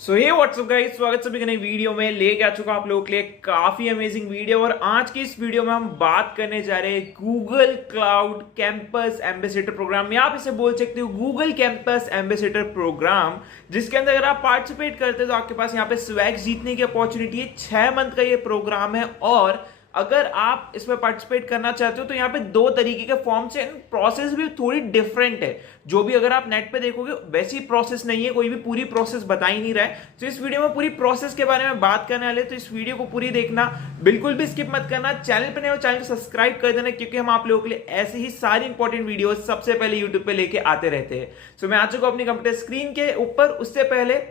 सो ये WhatsApp guys, स्वागत सभी का नई वीडियो में लेके आ चुका आप लोगों के लिए काफी अमेजिंग वीडियो। और आज की इस वीडियो में हम बात करने जा रहे हैं Google cloud campus ambassador programme, या आप इसे बोल सकते हो गूगल कैंपस एम्बेसडर प्रोग्राम, जिसके अंदर अगर आप पार्टिसिपेट करते हो तो आपके पास यहाँ पे स्वैग्स जीतने की अपॉर्चुनिटी है। 6 मंथ का ये प्रोग्राम है और अगर आप इसमें पार्टिसिपेट करना चाहते हो तो यहाँ पे 2 तरीके के फॉर्म्स हैं। प्रोसेस भी थोड़ी डिफरेंट है, जो भी अगर आप नेट पे देखोगे वैसी प्रोसेस नहीं है, कोई भी पूरी प्रोसेस बता ही नहीं रहा है। तो इस वीडियो में पूरी प्रोसेस के बारे में बात करने वाले, तो इस वीडियो को पूरी देखना, बिल्कुल भी स्किप मत करना। चैनल पे नए हो चैनल को सब्सक्राइब कर देना, क्योंकि हम आप लोगों के लिए ऐसे ही सारी इंपॉर्टेंट वीडियो सबसे पहले यूट्यूब पे लेके आते रहते हैं। सो मैं आ चुका हूं अपनी कंप्यूटर स्क्रीन के ऊपर। उससे पहले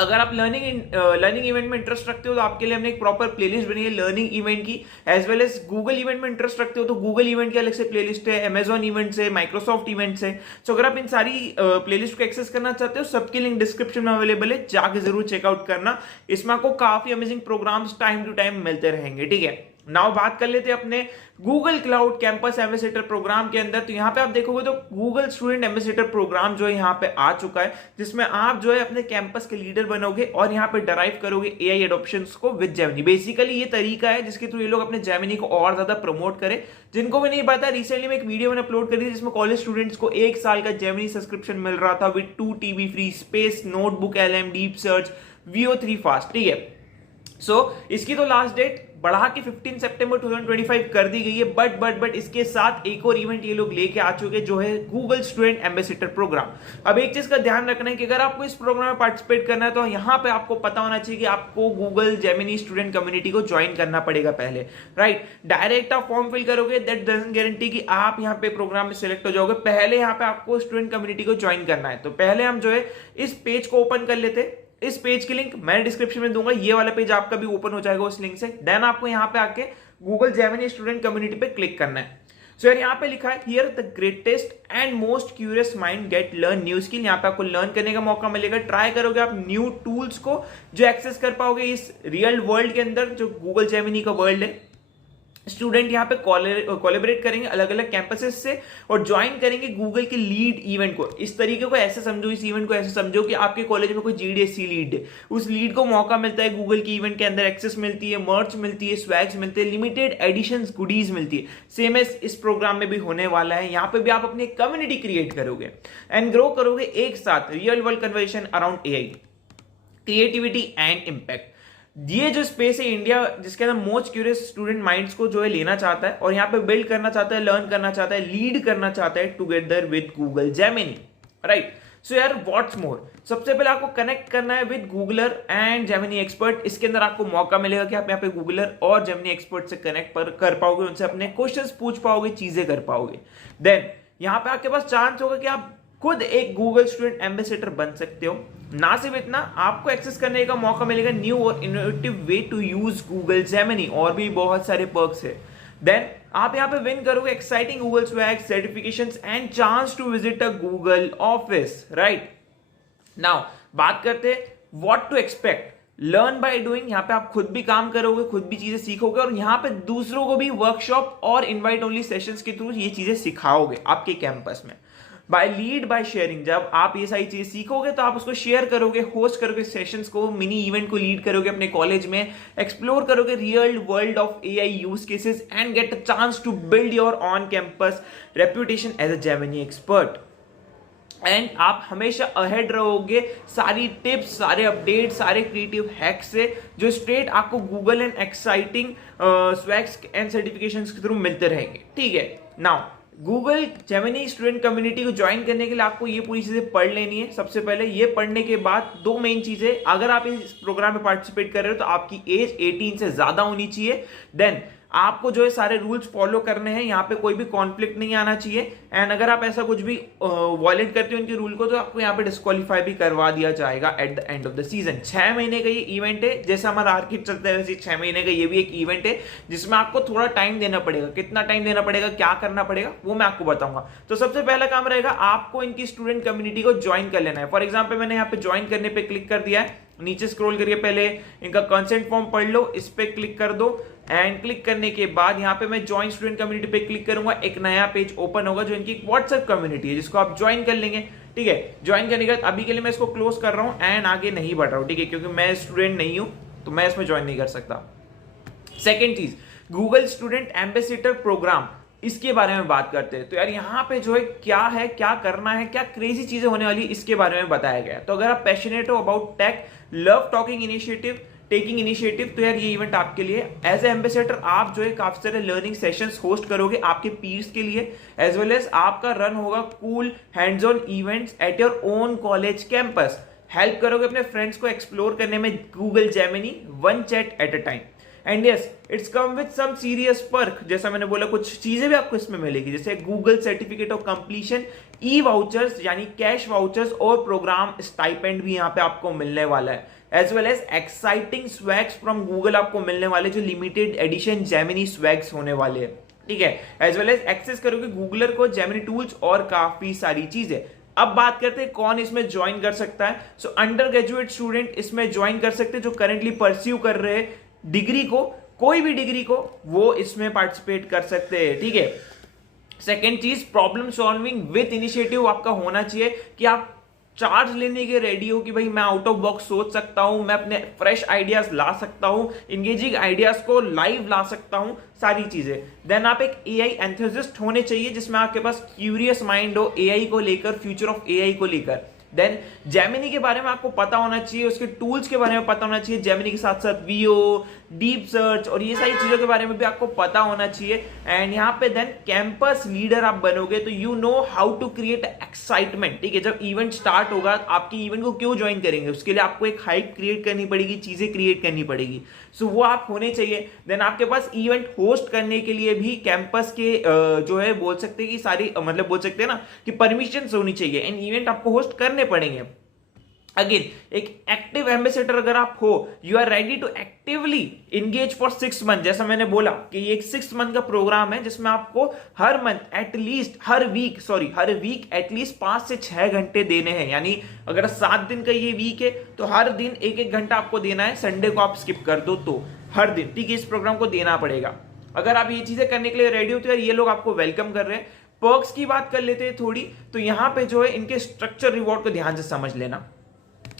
अगर आप लर्निंग इवेंट में इंटरेस्ट रखते हो तो आपके लिए हमने एक प्रॉपर प्लेलिस्ट बनी है लर्निंग इवेंट की, as well as Google event में इंटरेस्ट रखते हो तो गूगल इवेंट की अलग से प्लेलिस्ट है, अमेजॉन इवेंट्स है, माइक्रोसॉफ्ट इवेंट्स है। सो अगर आप इन सारी प्लेलिस्ट को एक्सेस करना चाहते हो, सबके लिंक डिस्क्रिप्शन में अवेलेबल है, जाके जरूर चेकआउट करना। इसमें आपको काफी amazing programmes time to time मिलते रहेंगे। ठीक है, नाउ बात कर लेते हैं अपने Google cloud campus ambassador programme के अंदर। तो यहाँ पे आप देखोगे तो गूगल स्टूडेंट एम्बेसडर प्रोग्राम जो है यहाँ पे आ चुका है, जिसमें आप जो है अपने कैंपस के लीडर बनोगे और यहाँ पे डराइव करोगे एआई एडॉप्शंस को विद जेमिनी। बेसिकली ये तरीका है जिसके थ्रू ये लोग अपने जेमिनी को और ज्यादा प्रमोट करें। जिनको भी नहीं पता, रिसेंटली में एक वीडियो मैंने अपलोड करी थी जिसमें कॉलेज स्टूडेंट्स को 1 साल का जेमिनी सब्सक्रिप्शन मिल रहा था with 2 TB free space, notebook, LM, deep search, VO3 fast. ठीक है, इसकी तो लास्ट डेट बढ़ा के 15 सितंबर 2025 कर दी गई है। बट इसके साथ एक और इवेंट ये लोग लेके आ चुके हैं, जो है गूगल स्टूडेंट एम्बेसडर प्रोग्राम। अब एक चीज का ध्यान रखना है कि अगर आपको इस प्रोग्राम में पार्टिसिपेट करना है तो यहाँ पे आपको पता होना चाहिए कि आपको गूगल जेमिनी स्टूडेंट कम्युनिटी को ज्वाइन करना पड़ेगा पहले, राइट। डायरेक्ट आप फॉर्म फिल करोगे, दैट डजंट गारंटी कि आप यहाँ पे प्रोग्राम में सिलेक्ट हो जाओगे। पहले यहाँ पे आपको स्टूडेंट कम्युनिटी को ज्वाइन करना है। तो पहले हम जो है इस पेज को ओपन कर लेते हैं। इस पेज की लिंक मैं डिस्क्रिप्शन में दूंगा, ये वाला पेज आपका भी ओपन हो जाएगा उस लिंक से। देन आपको यहाँ पे आके गूगल जेमिनी स्टूडेंट कम्युनिटी पे क्लिक करना है। सो यार यहाँ पे लिखा है here the greatest and most curious mind get learn new skill. यहाँ पे आपको लर्न करने का मौका मिलेगा। ट्राई करोगे आप न्यू टूल्स को जो एक्सेस कर पाओगे इस रियल वर्ल्ड के अंदर, जो गूगल जेमिनी का वर्ल्ड है। स्टूडेंट यहाँ पे कोलैबोरेट करेंगे अलग अलग कैंपसेस से और ज्वाइन करेंगे गूगल के लीड इवेंट को। इस तरीके को ऐसे समझो, इस इवेंट को ऐसे समझो कि आपके कॉलेज में कोई GDSC लीड है, उस लीड को मौका मिलता है गूगल की इवेंट के अंदर एक्सेस मिलती है, मर्च मिलती है, स्वैग्स मिलते हैं, लिमिटेड एडिशंस गुडीज मिलती है। सेम एज इस प्रोग्राम में भी होने वाला है। यहाँ पे भी आप अपनी कम्युनिटी क्रिएट करोगे एंड ग्रो करोगे एक साथ real world conversation around AI, creativity and impact. ये जो स्पेस है इंडिया, जिसके अंदर मोस्ट क्यूरियस स्टूडेंट माइंड्स को जो है लेना चाहता है और यहाँ पे बिल्ड करना चाहता है, लर्न करना चाहता है, लीड करना चाहता है together with Google Gemini, right. So यार व्हाट्स मोर, सबसे पहले आपको कनेक्ट करना है with Googler and Gemini expert. इसके अंदर आपको मौका मिलेगा कि आप यहाँ पे गूगलर और जेमिनी एक्सपर्ट से कनेक्ट कर पाओगे, उनसे अपने क्वेश्चंस पूछ पाओगे, चीजें कर पाओगे। देन यहाँ पे आपके पास चांस होगा कि आप खुद एक गूगल स्टूडेंट एम्बेसडर बन सकते हो। ना सिर्फ इतना, आपको एक्सेस करने का मौका मिलेगा न्यू और innovative way to use Google Gemini, और भी बहुत सारे पर्क्स है। देन आप यहाँ पे विन करोगे exciting Google swag, certifications and chance to visit a Google office, right. Now बात करते हैं what to expect. Learn by doing, यहाँ पे आप खुद भी काम करोगे, खुद भी चीजें सीखोगे और यहाँ पे दूसरों को भी वर्कशॉप और इनवाइट ओनली सेशंस के थ्रू ये चीजें सिखाओगे आपके कैंपस में। बाय लीड बाय शेयरिंग, जब आप ये सारी चीजें सीखोगे तो आप उसको शेयर करोगे, होस्ट करोगे सेशंस को, मिनी इवेंट को लीड करोगे अपने कॉलेज में, एक्सप्लोर करोगे real world of AI use cases and get a chance to build your on campus reputation as a Gemini expert. And आप हमेशा अहेड रहोगे सारी टिप्स, सारे अपडेट, सारे क्रिएटिव हैक्स से, जो स्ट्रेट आपको Google and exciting swags and certifications के थ्रू मिलते रहेंगे। ठीक है, now Google Gemini student community को ज्वाइन करने के लिए आपको ये पूरी चीजें पढ़ लेनी है। सबसे पहले ये पढ़ने के बाद 2 मेन चीजें, अगर आप इस प्रोग्राम में पार्टिसिपेट कर रहे हो तो आपकी एज 18 से ज्यादा होनी चाहिए। देन आपको जो है सारे रूल्स फॉलो करने हैं, यहाँ पे कोई भी कॉन्फ्लिक्ट नहीं आना चाहिए। एंड अगर आप ऐसा कुछ भी वॉयलेट करते हो इनके रूल को तो आपको यहाँ पे डिस्क्वालीफाई भी करवा दिया जाएगा at the end of the season. 6 महीने का ये इवेंट है, जैसा हमारा आर्किट चलता है वैसे 6 महीने का ये भी एक इवेंट है, जिसमें आपको थोड़ा टाइम देना पड़ेगा। कितना टाइम देना पड़ेगा, क्या करना पड़ेगा, वो मैं आपको बताऊंगा। तो सबसे पहला काम रहेगा आपको इनकी स्टूडेंट कम्युनिटी को ज्वाइन कर लेना है। फॉर एग्जाम्पल मैंने यहाँ पे ज्वाइन करने पे क्लिक कर दिया है, नीचे स्क्रॉल करिए, पहले इनका कंसेंट फॉर्म पढ़ लो, इस पे क्लिक कर दो। एंड क्लिक करने के बाद यहाँ पे मैं ज्वाइन स्टूडेंट कम्युनिटी पे क्लिक करूंगा, एक नया पेज ओपन होगा जो इनकी व्हाट्सएप कम्युनिटी है, जिसको आप ज्वाइन कर लेंगे। ठीक है। ज्वाइन करने के बाद अभी के लिए मैं इसको क्लोज कर रहा हूं एंड आगे नहीं बढ़ रहा हूं, ठीक है, क्योंकि मैं स्टूडेंट नहीं हूं तो मैं इसमें ज्वाइन नहीं कर सकता। सेकेंड चीज, गूगल स्टूडेंट एम्बेसडर प्रोग्राम, इसके बारे में बात करते हैं। तो यार यहाँ पे जो है क्या करना है, क्या क्रेजी चीजें होने वाली, इसके बारे में बताया गया है। तो अगर आप पैशनेट हो about tech, love taking initiative, तो यार ये इवेंट आपके लिए। एज ए एम्बेसडर आप जो है काफी सारे लर्निंग सेशंस होस्ट करोगे आपके पीर्स के लिए, एज वेल एज आपका रन होगा cool hands on events at your own college campus. Help करोगे अपने फ्रेंड्स को एक्सप्लोर करने में Google Gemini, one chat at a time. And yes, it's come with some serious perk, जैसा मैंने बोला कुछ चीजें भी आपको इसमें मिलेगी, जैसे Google certificate of completion, e vouchers यानी कैश वाउचर्स और प्रोग्राम स्टाइपेंड भी यहाँ पे आपको मिलने वाला है, as well as exciting swags from Google आपको मिलने वाले, जो लिमिटेड एडिशन जेमिनी स्वैग्स होने वाले हैं, ठीक है। एज वेल एज एक्सेस करोगे गूगलर को, जेमिनी टूल्स और काफी सारी चीजें। अब बात करते हैं कौन इसमें ज्वाइन कर सकता है। सो अंडर ग्रेजुएट स्टूडेंट इसमें ज्वाइन कर सकते हैं, जो करेंटली परस्यू कर रहे हैं डिग्री को, कोई भी डिग्री को, वो इसमें पार्टिसिपेट कर सकते हैं, ठीक है। सेकेंड चीज, प्रॉब्लम सॉल्विंग विद इनिशिएटिव आपका होना चाहिए कि आप चार्ज लेने के रेडी हो कि भाई मैं आउट ऑफ बॉक्स सोच सकता हूं, मैं अपने फ्रेश आइडियाज ला सकता हूं, इंगेजिंग आइडियाज को लाइव ला सकता हूं, सारी चीजें। देन आप एक एआई एंथुसिस्ट होने चाहिए, जिसमें आपके पास क्यूरियस माइंड हो एआई को लेकर, फ्यूचर ऑफ एआई को लेकर। देन जेमिनी के बारे में आपको पता होना चाहिए, उसके टूल्स के बारे में पता होना चाहिए, जेमिनी के साथ साथ वीओ, डीप सर्च और ये सारी चीजों के बारे में भी आपको पता होना चाहिए। एंड यहाँ पे देन कैंपस लीडर आप बनोगे तो you know how to create excitement, ठीक है। जब इवेंट स्टार्ट होगा, आपकी इवेंट को क्यों ज्वाइन करेंगे, उसके लिए आपको एक हाइप क्रिएट करनी पड़ेगी, चीजें क्रिएट करनी पड़ेगी, सो वो आप होने चाहिए। देन आपके पास इवेंट होस्ट करने के लिए भी कैंपस के जो है बोल सकते हैं कि सारी मतलब बोल सकते हैं ना कि परमिशन होनी चाहिए, एंड इवेंट आपको होस्ट करने पड़ेंगे। अगेन, एक एक्टिव एम्बेसडर अगर आप हो, you are ready to actively engage for 6 month, जैसा मैंने बोला कि ये एक 6 मंथ का प्रोग्राम है, जिसमें आपको हर मंथ एटलीस्ट, हर वीक एटलीस्ट 5 से 6 घंटे देने हैं। यानी अगर 7 दिन का ये वीक है तो हर दिन 1-1 घंटा आपको देना है, संडे को आप स्किप कर दो तो हर दिन, ठीक है, इस प्रोग्राम को देना पड़ेगा। अगर आप ये चीजें करने के लिए रेडी हो तो यार ये लोग आपको वेलकम कर रहे हैं। पर्क्स की बात कर लेते हैं थोड़ी, तो यहां पे जो है इनके स्ट्रक्चर रिवॉर्ड को ध्यान से समझ लेना,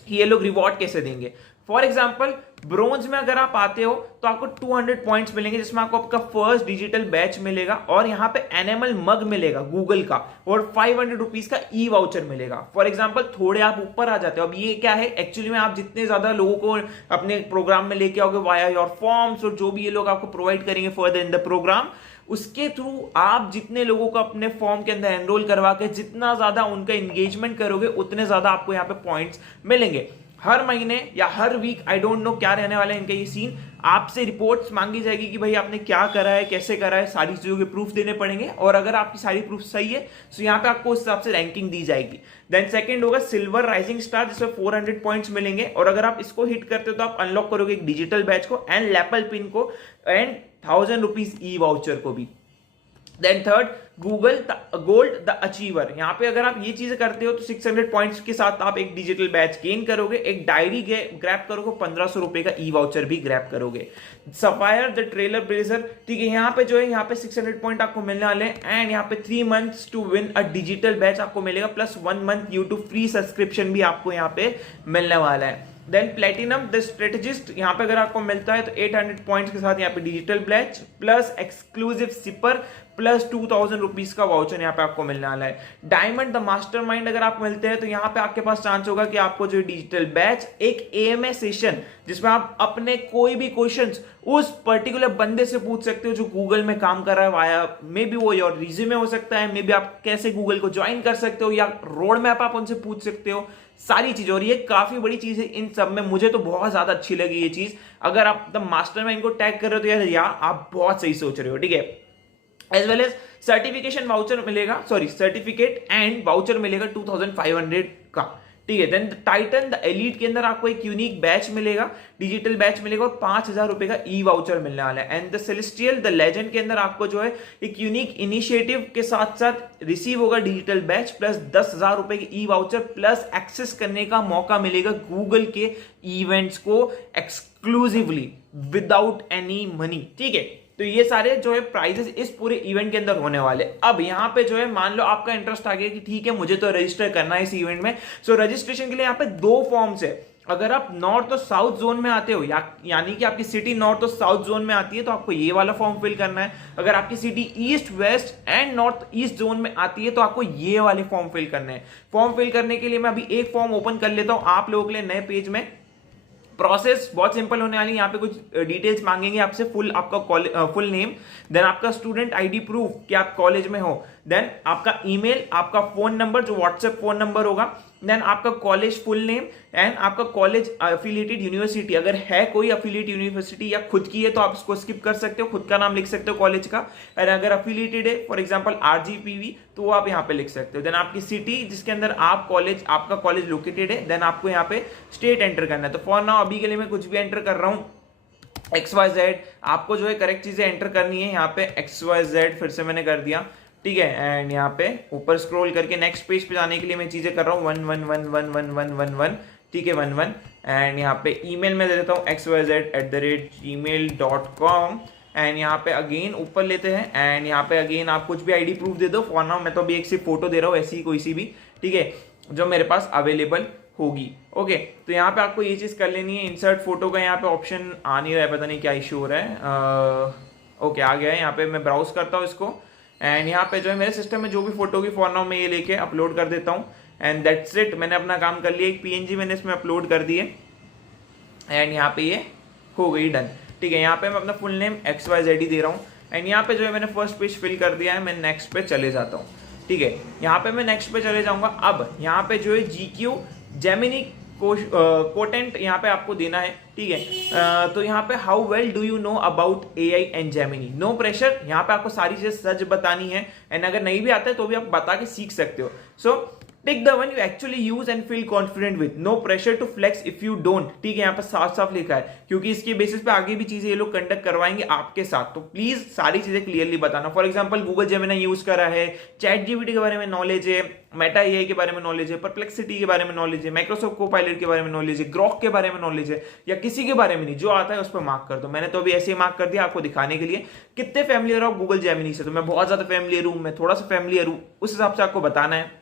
ये लोग रिवॉर्ड कैसे देंगे। फॉर एग्जाम्पल, ब्रोंज में अगर आप आते हो तो आपको 200 पॉइंट्स मिलेंगे, जिसमें आपको आपका फर्स्ट डिजिटल बैच मिलेगा, और यहाँ पे एनिमल मग मिलेगा गूगल का, और 500 रुपीज का ई वाउचर मिलेगा। फॉर एग्जाम्पल, थोड़े आप ऊपर आ जाते हो, अब ये क्या है एक्चुअली में, आप जितने ज्यादा लोगों को अपने प्रोग्राम में लेके आओगे वाया योर फॉर्म्स, और जो भी ये लोग आपको प्रोवाइड करेंगे फर्दर इन द प्रोग्राम, उसके थ्रू आप जितने लोगों को अपने फॉर्म के अंदर एनरोल करवा के जितना ज्यादा उनका एंगेजमेंट करोगे, उतने ज्यादा आपको यहाँ पे पॉइंट्स मिलेंगे। हर महीने या हर वीक, आई डोंट नो क्या रहने वाला है इनका ये सीन, आपसे रिपोर्ट्स मांगी जाएगी कि भाई आपने क्या करा है, कैसे करा है, सारी चीजों के प्रूफ देने पड़ेंगे, और अगर आपकी सारी प्रूफ सही है तो यहाँ पे आपको उस हिसाब से रैंकिंग दी जाएगी। देन सेकंड होगा सिल्वर राइजिंग स्टार, जिसमें 400 पॉइंट्स मिलेंगे, और अगर आप इसको हिट करते हो तो आप अनलॉक करोगे एक डिजिटल बैच को, एंड लैपल पिन को, एंड 1000 रुपीज ई वाउचर को भी। Then third, Google gold the achiever, यहां पे अगर आप ये चीजें करते हो तो 600 पॉइंट्स के साथ आप एक डिजिटल बैच गेन करोगे, एक डायरी ग्रैब करोगे, 1500 रुपए का ई वाउचर भी ग्रैब करोगे। सफायर द ट्रेलर ब्लेजर, ठीक है, यहाँ पे जो है यहाँ पे 600 पॉइंट आपको मिलने वाले हैं, एंड यहाँ पे 3 months to win a digital badge आपको मिलेगा, plus 1 month YouTube free subscription भी आपको यहाँ पे मिलने वाला है। देन प्लेटिनम द स्ट्रेटेजिस्ट, यहाँ पे अगर आपको मिलता है तो 800 पॉइंट्स के साथ यहाँ पे digital batch plus exclusive sipper plus 2000 rupees का वाउचर यहाँ पे आपको मिलने वाला है। डायमंड द मास्टरमाइंड अगर आप मिलते हैं तो यहाँ पे आपके पास चांस होगा कि आपको जो डिजिटल बैच, एक एएमए सेशन जिसमें आप अपने कोई भी क्वेश्चंस उस पर्टिकुलर बंदे से पूछ सकते हो जो गूगल में काम कर रहा है, वाया मे बी वो योर रिज्यूमे हो सकता है, मे बी आप कैसे गूगल को ज्वाइन कर सकते हो, या रोड मैप आप उनसे पूछ सकते हो, सारी चीजें। और ये काफी बड़ी चीज है इन सब में, मुझे तो बहुत ज्यादा अच्छी लगी ये चीज। अगर आप द मास्टरमाइंड को टैग कर रहे हो तो यार आप बहुत सही सोच रहे हो, ठीक है। As well as certification voucher मिलेगा, सर्टिफिकेट एंड वाउचर मिलेगा 2500 का, ठीक है। देन टाइटन द एलीट के अंदर आपको एक यूनिक बैच मिलेगा, डिजिटल बैच मिलेगा, और 5000 रुपए का ई वाउचर मिलने वाला है। And the celestial the legend के अंदर आपको जो है एक यूनिक इनिशिएटिव के साथ साथ रिसीव होगा डिजिटल बैच प्लस 10,000 रुपए के ई वाउचर, प्लस एक्सेस करने का मौका मिलेगा गूगल के इवेंट्स को एक्सक्लूसिवली विदाउट एनी मनी, ठीक है। तो ये सारे जो है प्राइजेस इस पूरे इवेंट के अंदर होने वाले। अब यहाँ पे जो है मान लो आपका इंटरेस्ट आ गया कि ठीक है मुझे तो रजिस्टर करना है इस इवेंट में। सो रजिस्ट्रेशन के लिए यहाँ पे 2 फॉर्म्स है। अगर आप नॉर्थ और साउथ जोन में आते हो यानी कि आपकी सिटी नॉर्थ और साउथ जोन में आती है तो आपको ये वाला फॉर्म फिल करना है। अगर आपकी city east west and north east zone में आती है तो आपको ये वाले फॉर्म फिल करने हैं। फॉर्म फिल करने के लिए मैं अभी एक फॉर्म ओपन कर लेता हूं आप लोगों के लिए नए पेज में। प्रोसेस बहुत सिंपल होने वाली है। यहाँ पे कुछ डिटेल्स मांगेंगे आपसे, आपका फुल नेम, देन आपका स्टूडेंट आईडी प्रूफ कि आप कॉलेज में हो, देन आपका ईमेल, आपका फोन नंबर जो व्हाट्सएप फोन नंबर होगा, देन आपका कॉलेज फुल नेम एंड आपका कॉलेज अफिलिएटेड यूनिवर्सिटी, अगर है कोई अफिलिएटेड यूनिवर्सिटी या खुद की है तो आप इसको स्किप कर सकते हो, खुद का नाम लिख सकते हो कॉलेज का। और अगर अफिलिएटेड है फॉर एग्जांपल आरजीपीवी तो आप यहाँ पे लिख सकते हो। देन आपकी सिटी जिसके अंदर आपका कॉलेज लोकेटेड है, देन आपको यहाँ पे स्टेट एंटर करना है। तो फॉर नाउ अभी के लिए मैं कुछ भी एंटर कर रहा हूँ XYZ। आपको जो है करेक्ट चीजें एंटर करनी है। यहाँ पे XYZ फिर से मैंने कर दिया, ठीक है। एंड यहाँ पे ऊपर स्क्रॉल करके नेक्स्ट पेज पे जाने के लिए मैं चीजें कर रहा हूँ 11111111, ठीक है 11। एंड यहाँ पे ईमेल में दे देता हूँ xyz@gmail.com। एंड यहाँ पे अगेन ऊपर लेते हैं एंड यहाँ पे अगेन आप कुछ भी आईडी प्रूफ दे दो। फॉर नाउ मैं तो अभी एक सिर्फ फोटो दे रहा हूँ, ऐसी कोई सी भी, ठीक है, जो मेरे पास अवेलेबल होगी। ओके, तो यहाँ पे आपको ये चीज कर लेनी है। इंसर्ट फोटो का यहाँ पे ऑप्शन आ नहीं रहा है, पता नहीं क्या इश्यू हो रहा है। ओके आ गया है। यहाँ पे मैं ब्राउज करता हूँ इसको एंड यहाँ पे जो है मेरे सिस्टम में जो भी फोटो की फॉर नाउ मैं ये लेके अपलोड कर देता हूँ एंड दैट्स इट। मैंने अपना काम कर लिया। एक PNG मैंने इसमें अपलोड कर दिए एंड यहाँ पे ये हो गई डन, ठीक है। यहाँ पे मैं अपना फुल नेम XYZ दे रहा हूँ एंड यहाँ पे जो है मैंने फर्स्ट पेज फिल कर दिया है। मैं नेक्स्ट पे चले जाता हूँ, ठीक है। यहाँ पे मैं नेक्स्ट पे चले जाऊंगा। अब यहाँ पे जो है GQ जेमिनी कोटेंट यहाँ पे आपको देना है, ठीक है। तो यहाँ पे how well do you know about AI and Gemini, no pressure. यहाँ पे आपको सारी चीजें सच बतानी है एंड अगर नहीं भी आता है तो भी आप बता के सीख सकते हो। So tick the one you actually use and feel confident with, no pressure to flex if you don't, ठीक है। यहाँ पे साफ साफ लिखा है क्योंकि इसके बेसिस पे आगे भी चीजें ये लोग कंडक्ट करवाएंगे आपके साथ, तो प्लीज सारी चीजें क्लियरली बताना। For example Google Gemini use करा है, चैट जीपीटी के बारे में नॉलेज है, मेटा AI के बारे में नॉलेज है, परप्लेक्सिटी के बारे में नॉलेज है, माइक्रोसॉफ्ट कोपायलट के बारे में नॉलेज है, ग्रॉक के बारे में नॉलेज है, या किसी के बारे में नहीं, जो आता है उस पर मार्क कर दो। मैंने तो अभी ऐसे ही मार्क कर दिया आपको दिखाने के लिए। कितने फैमिलियर हो गूगल जेमिनी से, तो मैं बहुत ज्यादा फैमिलियर हूं, मैं थोड़ा सा फैमिलियर हूं, उस हिसाब से आपको बताना है।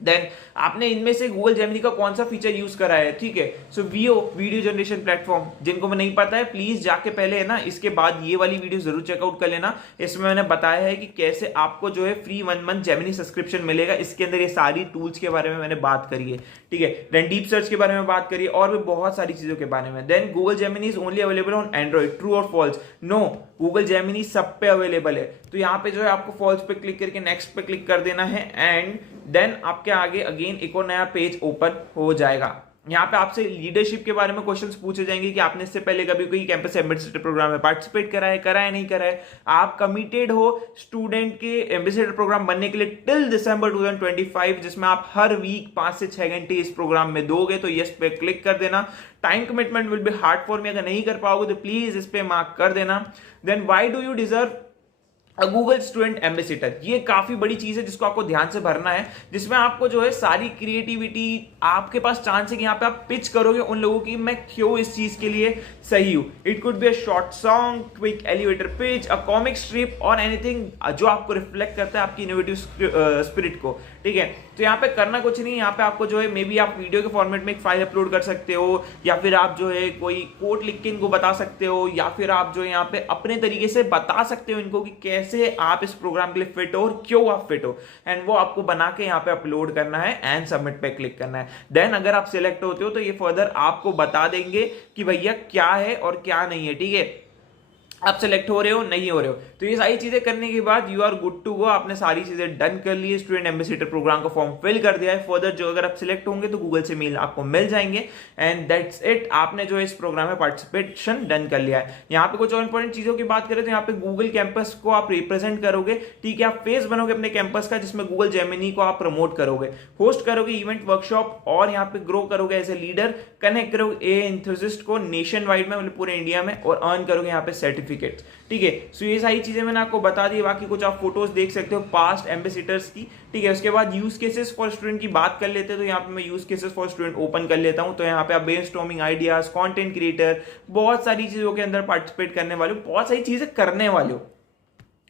देन आपने इनमें से गूगल जेमिनी का कौन सा फीचर यूज करा है, ठीक है। सो वीडियो जनरेशन प्लेटफॉर्म, जिनको नहीं पता है प्लीज जाके पहले है ना इसके बाद ये वाली वीडियो जरूर चेकआउट कर लेना। इसमें मैंने बताया है कि कैसे आपको जो है फ्री 1 मंथ जेमिनी सब्सक्रिप्शन मिलेगा। इसके अंदर ये सारी टूल्स के बारे में मैंने बात करी है, ठीक है। देन डीप सर्च के बारे में बात करी और भी बहुत सारी चीजों के बारे में। Then Google Gemini is only available on Android, true और फॉल्स, नो, गूगल जेमिनी सब पे अवेलेबल है। तो यहाँ पे जो है आपको फॉल्स पे क्लिक करके नेक्स्ट पे क्लिक कर देना है एंड देन आपके आगे अगेन एक और नया पेज ओपन हो जाएगा। यहाँ पे आपसे लीडरशिप के बारे में क्वेश्चंस पूछे जाएंगे कि आपने इससे पहले कभी कोई कैंपस एम्बेसडर प्रोग्राम में पार्टिसिपेट करा है नहीं करा है, आप कमिटेड हो स्टूडेंट के एम्बेसडर प्रोग्राम बनने के लिए टिल दिसंबर 2025, जिसमें आप हर वीक 5 से 6 घंटे इस प्रोग्राम में दोगे, तो यस पे क्लिक कर देना। Time commitment will be hard for me, अगर नहीं कर पाओगे तो प्लीज इस पे मार्क कर देना। Then why do you deserve Google student ambassador, ये काफी बड़ी चीज है जिसको आपको ध्यान से भरना है, जिसमें आपको जो है सारी क्रिएटिविटी, आपके पास चांस है कि यहाँ पे आप पिच करोगे उन लोगों की मैं क्यों इस चीज के लिए सही हूं। It could be a short song, quick elevator pitch, a comic strip और एनीथिंग जो आपको रिफ्लेक्ट करता है आपकी इनोवेटिव स्पिरिट को, ठीक है। तो यहाँ पे करना कुछ नहीं, यहाँ पे आपको जो है मे बी आप वीडियो के फॉर्मेट में एक फाइल अपलोड कर सकते हो, या फिर आप जो है कोई कोड लिख के इनको बता सकते हो, या फिर आप जो है यहाँ पे अपने तरीके से बता सकते हो इनको कि कैसे आप इस प्रोग्राम के लिए फिट हो और क्यों आप फिट हो, एंड वो आपको बना के यहाँ पे अपलोड करना है एंड सबमिट पे क्लिक करना है। देन अगर आप सिलेक्ट होते हो तो ये फर्दर आपको बता देंगे कि भैया क्या है और क्या नहीं है, ठीक है। आप सिलेक्ट हो रहे हो नहीं हो रहे हो, तो ये सारी चीजें करने के बाद you are good to go. आपने सारी चीजें डन कर ली है, स्टूडेंट एम्बेसडर प्रोग्राम का फॉर्म फिल कर दिया है। फर्दर जो अगर आप सिलेक्ट होंगे तो गूगल से मेल आपको मिल जाएंगे एंड दैट्स इट, आपने जो है इस प्रोग्राम में पार्टिसिपेशन डन कर लिया है। यहाँ पे कुछ और इंपॉर्टेंट चीजों की बात करें तो यहाँ पे गूगल कैंपस को आप रिप्रेजेंट करोगे, ठीक है। आप फेस बनोगे अपने कैंपस का, जिसमें गूगल जेमिनी को आप प्रमोट करोगे, होस्ट करोगे इवेंट वर्कशॉप और यहाँ पे ग्रो करोगे एज ए लीडर, कनेक्ट करोगे एंथुसिस्ट को नेशन वाइड में, मतलब पूरे इंडिया में, और अर्न करोगे यहाँ पे सर्टिफिकेट सर्टिफिकेट्स। ठीक है, सो ये सारी चीजें मैंने आपको बता दी। बाकी कुछ आप फोटोज देख सकते हो पास्ट एम्बेसडर्स की। ठीक है, उसके बाद यूज केसेस फॉर स्टूडेंट की बात कर लेते हैं। तो यहाँ पे मैं use cases for student open कर लेता हूँ। तो यहाँ पे आप ब्रेनस्टॉर्मिंग आइडियाज, कंटेंट क्रिएटर, बहुत सारी चीजों के अंदर पार्टिसिपेट करने वाले हो, बहुत सारी चीजें करने वाले हो,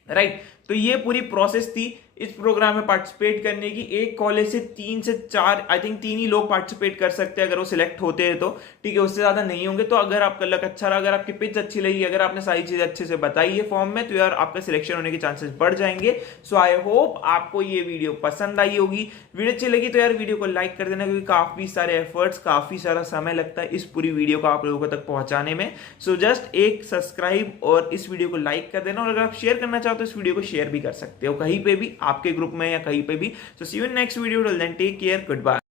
राइट। तो ये पूरी प्रोसेस थी इस प्रोग्राम में पार्टिसिपेट करने की। एक कॉलेज से 3 से 4, आई थिंक 3 ही लोग पार्टिसिपेट कर सकते हैं अगर वो सिलेक्ट होते हैं तो। ठीक है, उससे ज्यादा नहीं होंगे। तो अगर आपका लक अच्छा रहा, अगर आपकी पिच अच्छी लगी, अगर आपने सारी चीजें अच्छे से बताई है फॉर्म में, तो यार आपका सिलेक्शन होने के चांसेस बढ़ जाएंगे। सो आई होप आपको ये वीडियो पसंद आई होगी। वीडियो अच्छी लगी तो यार वीडियो को लाइक कर देना, क्योंकि काफी सारे एफर्ट्स, काफी सारा समय लगता है इस पूरी वीडियो को आप लोगों तक पहुंचाने में। सो जस्ट एक सब्सक्राइब और इस वीडियो को लाइक कर देना। और अगर आप शेयर करना चाहो तो इस वीडियो को शेयर भी कर सकते हो कहीं पे भी, आपके ग्रुप में या कहीं पे भी। So see you in next video, till then take care, good bye.